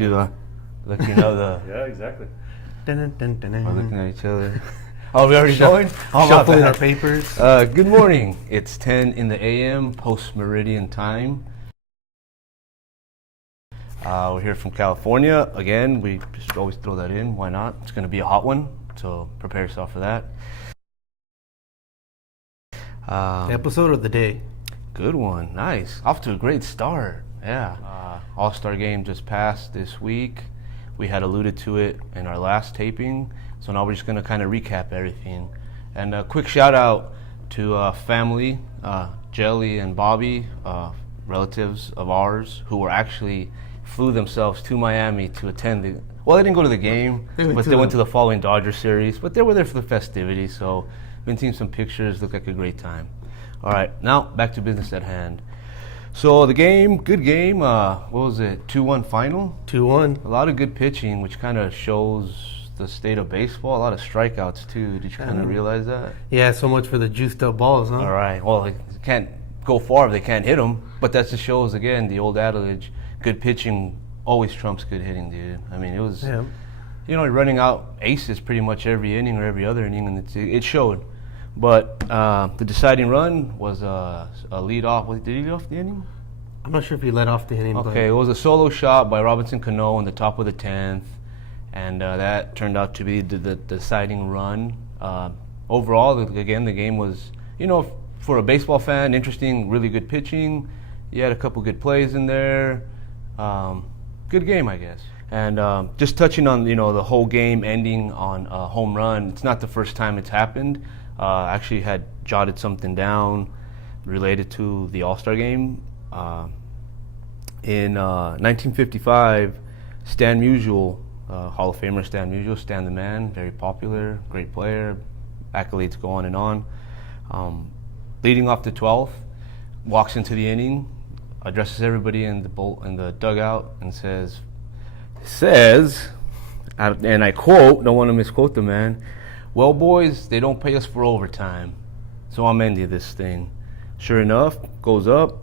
do the looking of the. Yeah, exactly. We're looking at each other. Oh, we already going? Shuffling our papers. Good morning. It's 10 in the a.m. post-meridian time. We're here from California. Again, we just always throw that in. Why not? It's going to be a hot one, so prepare yourself for that. Episode of the day. Good one. Nice. Off to a great start. Yeah. All-Star game just passed this week. We had alluded to it in our last taping, so now we're just going to kind of recap everything. And a quick shout out to family, Jelly and Bobby, relatives of ours who were actually flew themselves to Miami to attend the. Well, they didn't go to the game, but they went to the following Dodger series. But they were there for the festivities, so been seeing some pictures. Looked like a great time. All right, now back to business at hand. So the game, good game. What was it? 2-1 final. 2-1. A lot of good pitching, which kind of shows the state of baseball. A lot of strikeouts too. Did you kind of realize that? Yeah, so much for the juiced up balls, huh? All right. Well, they can't go far if they can't hit them. But that just shows again the old adage: good pitching always trumps good hitting, dude. I mean, it was, you're running out aces pretty much every inning or every other inning, and it showed. But the deciding run was a lead off. Did he lead off the inning? I'm not sure if he led off the inning. Okay, it was a solo shot by Robinson Cano in the top of the 10th, and that turned out to be the deciding run. Overall, again, the game was, for a baseball fan, interesting, really good pitching. You had a couple good plays in there. Good game, I guess. And just touching on, the whole game ending on a home run, it's not the first time it's happened. I actually had jotted something down related to the All-Star game. In 1955, Stan Musial, Hall of Famer Stan Musial, Stan the Man, very popular, great player, accolades go on and on. Leading off the 12th, walks into the inning, addresses everybody in the dugout, and says, and I quote, don't want to misquote the man, "Well, boys, they don't pay us for overtime, so I'm ending this thing." Sure enough, goes up,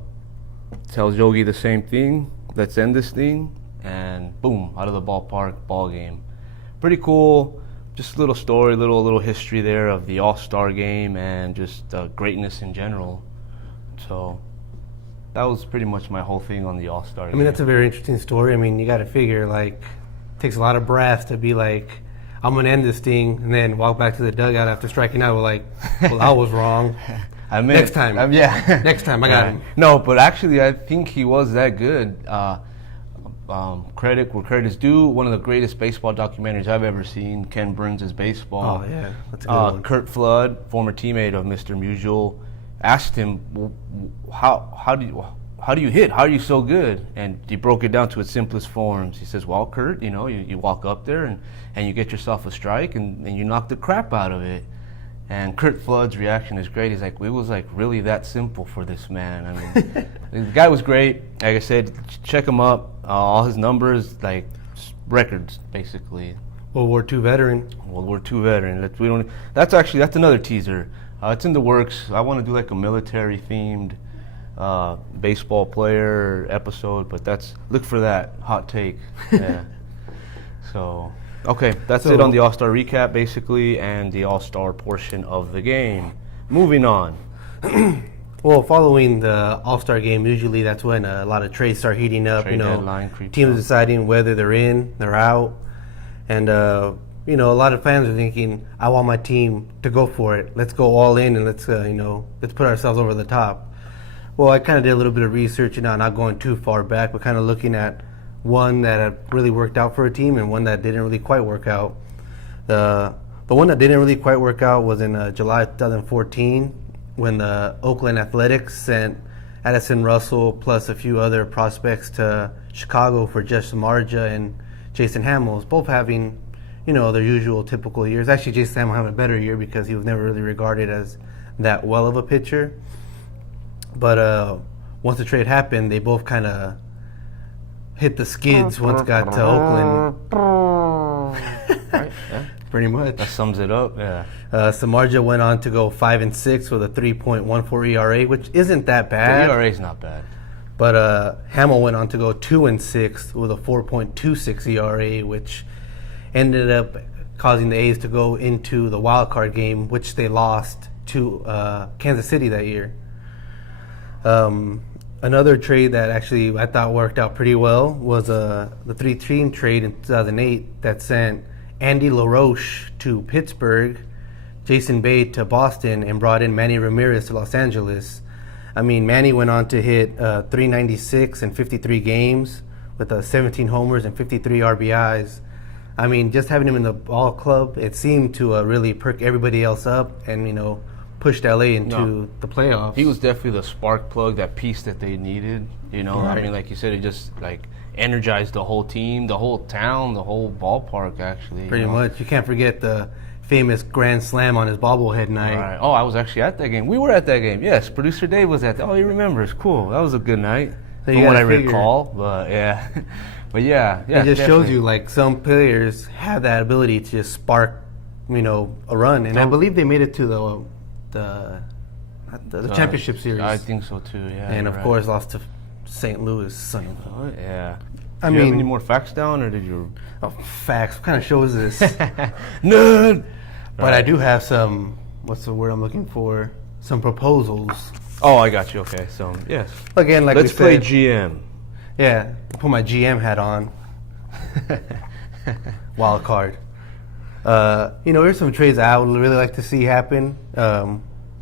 tells Yogi the same thing, let's end this thing, and boom, out of the ballpark, ball game. Pretty cool, just a little story, little history there of the All-Star game and just greatness in general. So that was pretty much my whole thing on the All-Star game. I mean, that's a very interesting story. I mean, you got to figure, it takes a lot of brass to be like, I'm going to end this thing, and then walk back to the dugout after striking out. Well, I was wrong. Next time. Next time, I got him. No, but actually, I think he was that good. Credit where credit is due. One of the greatest baseball documentaries I've ever seen, Ken Burns' Baseball. Oh, yeah. That's a good one. Kurt Flood, former teammate of Mr. Musial, asked him, how do you hit? How are you so good? And he broke it down to its simplest forms. He says, well, Kurt, you walk up there and you get yourself a strike and you knock the crap out of it. And Kurt Flood's reaction is great. He's like, it was really that simple for this man. I mean, the guy was great. Like I said, check him up. All his numbers, records, basically. World War II veteran. World War II veteran. That's another teaser. It's in the works. I want to do a military-themed baseball player episode, but look for that hot take. Yeah. So, okay, that's it on the All-Star recap, basically, and the All-Star portion of the game. Moving on. Well, following the All-Star game, usually that's when a lot of trades start heating up. Deadline creeps teams up. deciding whether they're in, they're out, and a lot of fans are thinking, I want my team to go for it. Let's go all in and let's put ourselves over the top. Well, I kind of did a little bit of research, not going too far back, but kind of looking at one that had really worked out for a team and one that didn't really quite work out. The one that didn't really quite work out was in July 2014 when the Oakland Athletics sent Addison Russell plus a few other prospects to Chicago for Jeff Samardzija and Jason Hamels, both having their usual typical years. Actually, Jason Hamels having a better year because he was never really regarded as that well of a pitcher. But once the trade happened, they both kind of hit the skids once got to Oakland. Right, yeah. Pretty much. That sums it up, yeah. Samardzija went on to go 5-6 with a 3.14 ERA, which isn't that bad. The ERA is not bad. But Hamill went on to go 2-6 with a 4.26 ERA, which ended up causing the A's to go into the wild card game, which they lost to Kansas City that year. Another trade that actually I thought worked out pretty well was the 3-team trade in 2008 that sent Andy LaRoche to Pittsburgh, Jason Bay to Boston, and brought in Manny Ramirez to Los Angeles. I mean, Manny went on to hit 396 in 53 games with 17 homers and 53 RBIs. I mean, just having him in the ball club, it seemed to really perk everybody else up and, pushed LA into the playoffs. He was definitely the spark plug, that piece that they needed. Right. I mean, like you said, it just energized the whole team, the whole town, the whole ballpark. Actually, pretty much. You can't forget the famous grand slam on his bobblehead night. Right. Oh, I was actually at that game. We were at that game. Yes, producer Dave was at that. Oh, he remembers. Cool. That was a good night. So from what I recall, but yeah. But yeah. It just shows you some players have that ability to just spark, a run. And I believe they made it to the championship series. I think so too. Yeah. And of course lost to St. Louis. Yeah. I Do you mean, have any more facts down, or did you? Oh, facts. What kind of show is this? None. But I do have some. What's the word I'm looking for? Some proposals. Oh, I got you. Okay, so yes. Again, like let's we play said, GM. Yeah, put my GM hat on. Wild card. There's some trades I would really like to see happen.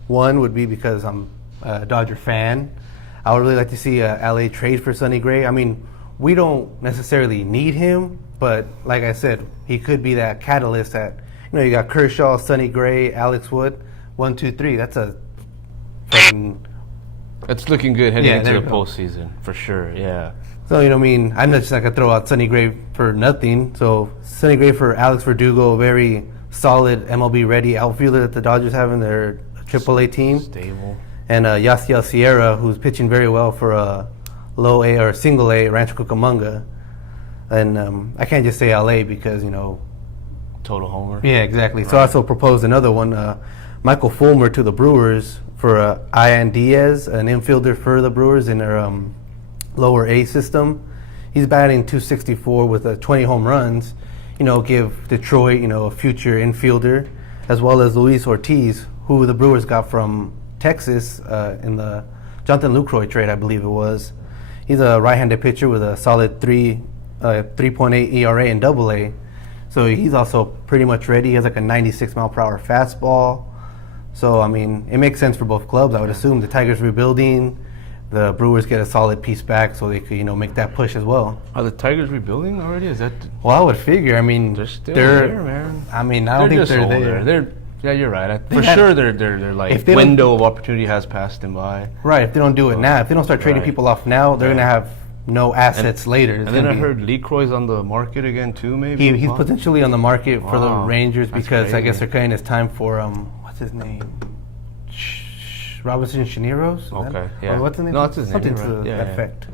One would be because I'm a Dodger fan. I would really like to see LA trade for Sonny Gray. I mean, we don't necessarily need him, but like I said, he could be that catalyst that, you got Kershaw, Sonny Gray, Alex Wood, 1, 2, 3. That's a fucking... It's looking good heading into the postseason, for sure, yeah. So, I'm just not going to throw out Sonny Gray for nothing. So, Sonny Gray for Alex Verdugo, a very solid MLB-ready outfielder that the Dodgers have in their AAA team. Stable. And Yasiel Sierra, who's pitching very well for low A or single A Rancho Cucamonga. And I can't just say LA because, Total homer. Yeah, exactly. Right. So I also proposed another one, Michael Fulmer to the Brewers for Ian Diaz, an infielder for the Brewers in their lower A system. He's batting .264 with 20 home runs. Give Detroit, a future infielder, as well as Luis Ortiz, who the Brewers got from Texas in the Jonathan Lucroy trade, I believe it was. He's a right-handed pitcher with a solid 3.8 ERA in AA. So he's also pretty much ready. He has a 96 mile per hour fastball. So, it makes sense for both clubs. I would assume the Tigers rebuilding, the Brewers get a solid piece back so they could, make that push as well. Are the Tigers rebuilding already? Is that? Well, I would figure. They're still there, man. I don't think they're there. Yeah, you're right. For sure, they're like window of opportunity has passed them by. Right. If they don't do it now, if they don't start trading people off now, they're gonna have no assets later. And then I heard Lecroy's on the market again too. Maybe he's potentially on the market for the Rangers because I guess they're cutting his time for what's his name, Robinson Chineros. Okay, yeah. Or what's his name? No, that's his name. Something to that effect.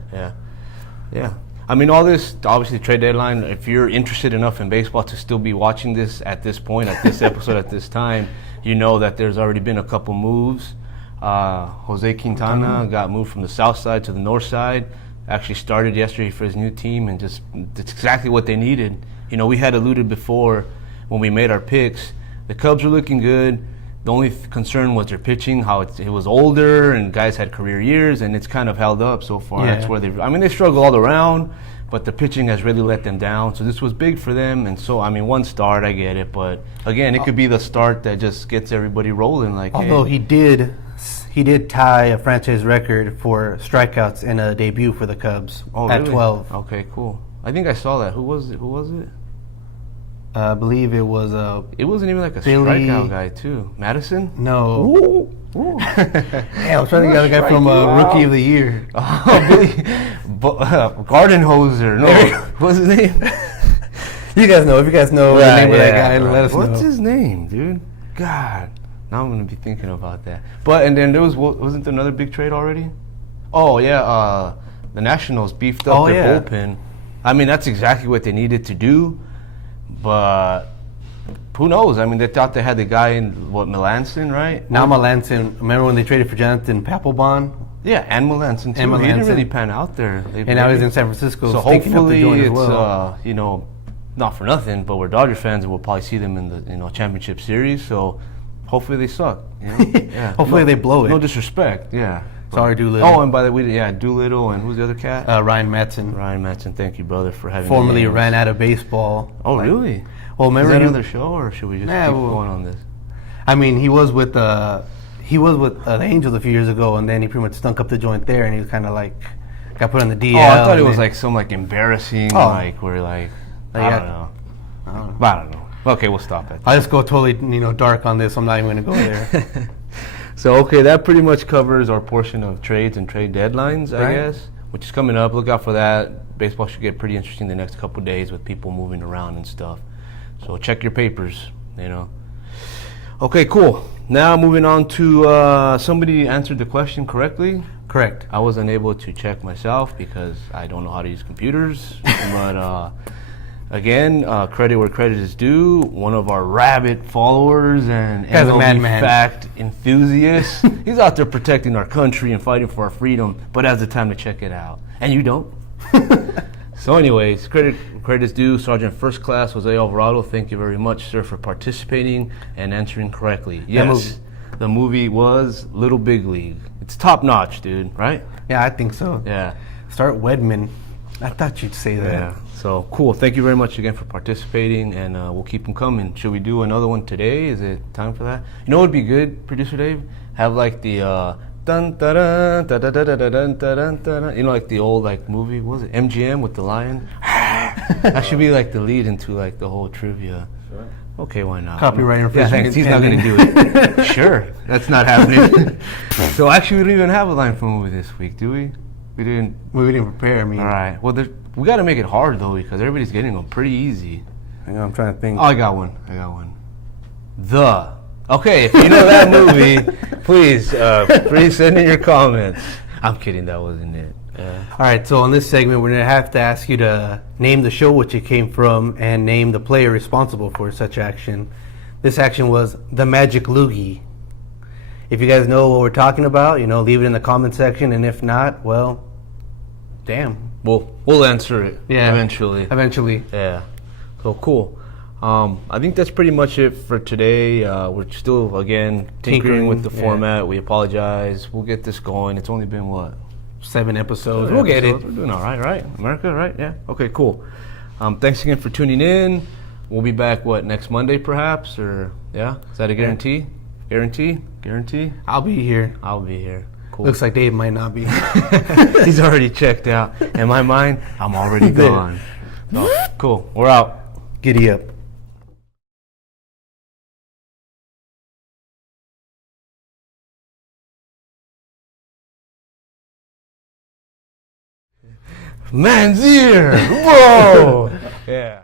Yeah. All this, obviously, trade deadline, if you're interested enough in baseball to still be watching this at this point, at this episode, at this time, that there's already been a couple moves. Jose Quintana got moved from the south side to the north side. Actually started yesterday for his new team, and just it's exactly what they needed. We had alluded before when we made our picks, the Cubs were looking good. The only concern was their pitching, how it was older and guys had career years, and it's kind of held up so far. Yeah. That's where they struggle all around, but the pitching has really let them down. So this was big for them, and so one start, I get it, but again, it could be the start that just gets everybody rolling. Although he did tie a franchise record for strikeouts in a debut for the Cubs at 12. Okay, cool. I think I saw that. Who was it? I believe it was It wasn't even like a strikeout guy, too. Madison? No. Ooh. Yeah, I was trying to get a guy from Rookie of the Year. Oh, Billy. Gardenhoser. No. What's his name? You guys know. If you guys know the name of that guy, let us know. What's his name, dude? God. Now I'm going to be thinking about that. And then there wasn't there another big trade already? Oh, yeah. The Nationals beefed up their bullpen. That's exactly what they needed to do. But who knows? They thought they had the guy in, Melanson, right? Now Melanson. Remember when they traded for Jonathan Papelbon? Yeah, and Melanson too. And He didn't Melanson. really pan out there. And now he's in San Francisco. So sticking up the hopefully joint as it's well. not for nothing, but we're Dodger fans and we'll probably see them in the championship series. So hopefully they suck. You know? Yeah. Hopefully they blow it. No disrespect. Yeah. Sorry, Doolittle. Oh, and by the way, Doolittle and who's the other cat? Ryan Madsen. Ryan Madsen. Thank you, brother, for having. Formerly me on. ran out of baseball. Oh, really? Well, Is remember that he- another show, or should we just keep going on this? I mean, he was with the Angels a few years ago, and then he pretty much stunk up the joint there, and he was kind of like got put on the DL. Oh, I thought it and was then- like some like embarrassing, Oh. like where like Like, I I- don't know. I don't know. Okay, we'll stop it. I'll just go totally dark on this. I'm not even going to go there. So okay, that pretty much covers our portion of trades and trade deadlines, I Right. guess, which is coming up. Look out for that. Baseball should get pretty interesting the next couple of days with people moving around and stuff. So check your papers, Okay, cool. Now moving on to somebody answered the question correctly. Correct. I was unable to check myself because I don't know how to use computers. But again, credit where credit is due. One of our rabid followers and Guy's a MLB madman. Fact enthusiast. He's out there protecting our country and fighting for our freedom, but has the time to check it out. And you don't. So anyways, credit is due. Sergeant First Class Jose Alvarado, thank you very much, sir, for participating and answering correctly. Yes, the movie was Little Big League. It's top notch, dude, right? Yeah, I think so. Yeah. Start Wedman. I thought you'd say that. Yeah. So cool. Thank you very much again for participating, and we'll keep them coming. Should we do another one today? Is it time for that? You know what would be good, producer Dave? Have like the dun da dun da da da da da dun da dun da dun. You know, like the old like movie. What was it MGM with the lion? That should be like the lead into like the whole trivia. Sure. Okay, why not? Copyright Yeah, infringement thanks. He's not going to do it. Sure, that's not happening. So actually, we don't even have a line from movie this week, do we? We didn't. We didn't prepare. I mean, All right. Well, we got to make it hard though because everybody's getting them pretty easy. hang on, I'm trying to think. Oh, I got one. Okay, if you know that movie, please send in your comments. I'm kidding. That wasn't it. All right, so in this segment, we're going to have to ask you to name the show which it came from and name the player responsible for such action. This action was the Magic Loogie. If you guys know what we're talking about, leave it in the comment section, and if not, well, damn. We'll answer it eventually. Eventually. Yeah. So cool. I think that's pretty much it for today. We're still, again, tinkering with the format. We apologize. We'll get this going. It's only been, what? 7 episodes. Seven We'll get episodes. it. We're doing all right, right? America, right? Yeah. Okay, cool. Thanks again for tuning in. We'll be back, next Monday perhaps? Or, yeah? Is that a guarantee? Guarantee? I'll be here. I'll be here. Cool. Looks like Dave might not be. He's already checked out. In my mind, I'm already There. gone. So, cool. We're out. Giddy up. Man's ear! Whoa! Yeah.